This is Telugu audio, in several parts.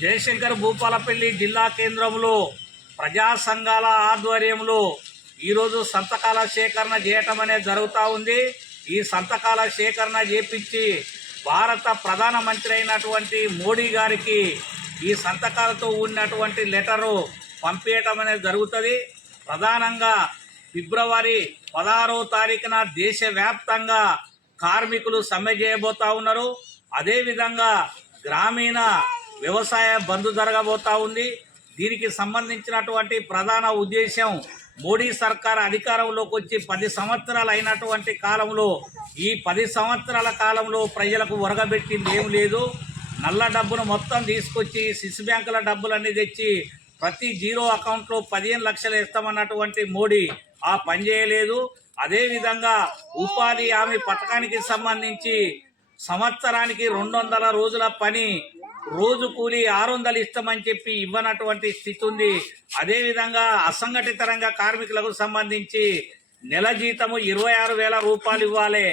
జయశంకర్ భూపాలపల్లి జిల్లా కేంద్రంలో ప్రజా సంఘాల ఆధ్వర్యంలో ఈరోజు సంతకాల సేకరణ చేయటం అనేది జరుగుతూ ఉంది. ఈ సంతకాల సేకరణ చేపించి భారత ప్రధానమంత్రి అయినటువంటి మోడీ గారికి ఈ సంతకాలతో ఉన్నటువంటి లెటరు పంపించటం అనేది జరుగుతుంది. ప్రధానంగా ఫిబ్రవరి పదహారవ తారీఖున దేశవ్యాప్తంగా కార్మికులు సమ్మె చేయబోతా ఉన్నారు. అదేవిధంగా గ్రామీణ వ్యవసాయ బంద్ జరగబోతా ఉంది. దీనికి సంబంధించినటువంటి ప్రధాన ఉద్దేశం మోడీ సర్కార్ అధికారంలోకి వచ్చి పది సంవత్సరాలు అయినటువంటి కాలంలో ఈ పది సంవత్సరాల కాలంలో ప్రజలకు ఒరగబెట్టింది ఏం లేదు. నల్ల డబ్బును మొత్తం తీసుకొచ్చి సిస్ బ్యాంకుల డబ్బులన్నీ తెచ్చి ప్రతి జీరో అకౌంట్లో పదిహేను లక్షలు ఇస్తామన్నటువంటి మోడీ ఆ పని చేయలేదు. అదేవిధంగా ఉపాధి హామీ పథకానికి సంబంధించి సంవత్సరానికి రెండు వందల రోజుల పని రోజు కూలి ఆరు వందలు ఇస్తామని చెప్పి ఇవ్వనటువంటి స్థితి ఉంది. అదేవిధంగా అసంఘటిత రంగ కార్మికులకు సంబంధించి నెల జీతము ఇరవై ఆరు వేల రూపాయలు ఇవ్వాలి.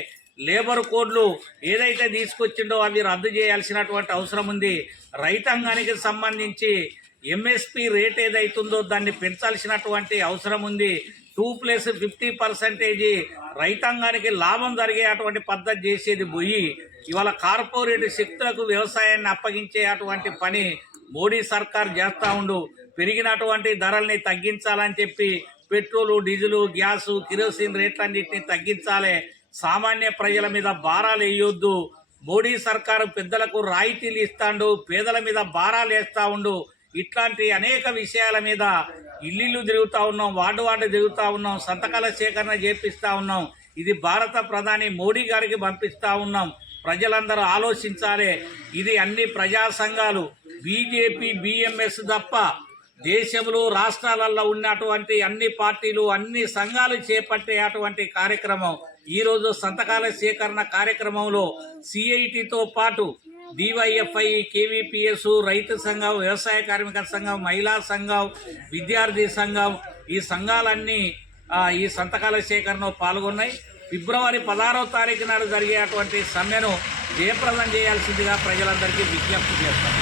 లేబర్ కోడ్లు ఏదైతే తీసుకొచ్చిండో అవి రద్దు చేయాల్సినటువంటి అవసరం ఉంది. రైతాంగానికి సంబంధించి ఎంఎస్పి రేట్ ఏదైతుందో దాన్ని పెంచాల్సినటువంటి అవసరం ఉంది. టూ ప్లస్ ఫిఫ్టీ పర్సెంటేజీ రైతాంగానికి లాభం జరిగే అటువంటి పద్ధతి చేసేది పోయి ఇవాళ కార్పొరేట్ శక్తులకు వ్యవసాయాన్ని అప్పగించే అటువంటి పని మోడీ సర్కార్ చేస్తూ ఉండు. పెరిగినటువంటి ధరల్ని తగ్గించాలని చెప్పి పెట్రోలు డీజిల్ గ్యాసు కిరోసిన్ రేట్లన్నింటినీ తగ్గించాలి. సామాన్య ప్రజల మీద భారాలు వేయొద్దు. మోడీ సర్కారు పెద్దలకు రాయితీలు ఇస్తాండు పేదల మీద భారాలు వేస్తూ ఉండు. ఇట్లాంటి అనేక విషయాల మీద ఇల్లు తిరుగుతూ ఉన్నాం వార్డు వార్డు తిరుగుతూ ఉన్నాం సంతకాల సేకరణ చేపిస్తూ ఉన్నాం. ఇది భారత ప్రధాని మోడీ గారికి పంపిస్తూ ఉన్నాం. ప్రజలందరూ ఆలోచించాలి. ఇది అన్ని ప్రజా సంఘాలు బీజేపీ బిఎంఎస్ తప్ప దేశంలో రాష్ట్రాలలో ఉన్నటువంటి అన్ని పార్టీలు అన్ని సంఘాలు చేపట్టే అటువంటి కార్యక్రమం ఈరోజు సంతకాల సేకరణ కార్యక్రమంలో సిఐటితో పాటు డివైఎఫ్ఐ కేవీపీఎస్ రైతు సంఘం వ్యవసాయ కార్మిక సంఘం మహిళా సంఘం విద్యార్థి సంఘం ఈ సంఘాలన్నీ ఈ సంతకాల సేకరణలో పాల్గొన్నాయి. ఫిబ్రవరి పదహారవ తారీఖు నాడు జరిగేటువంటి సమ్మెను జయప్రదం చేయాల్సిందిగా ప్రజలందరికీ విజ్ఞప్తి చేస్తాం.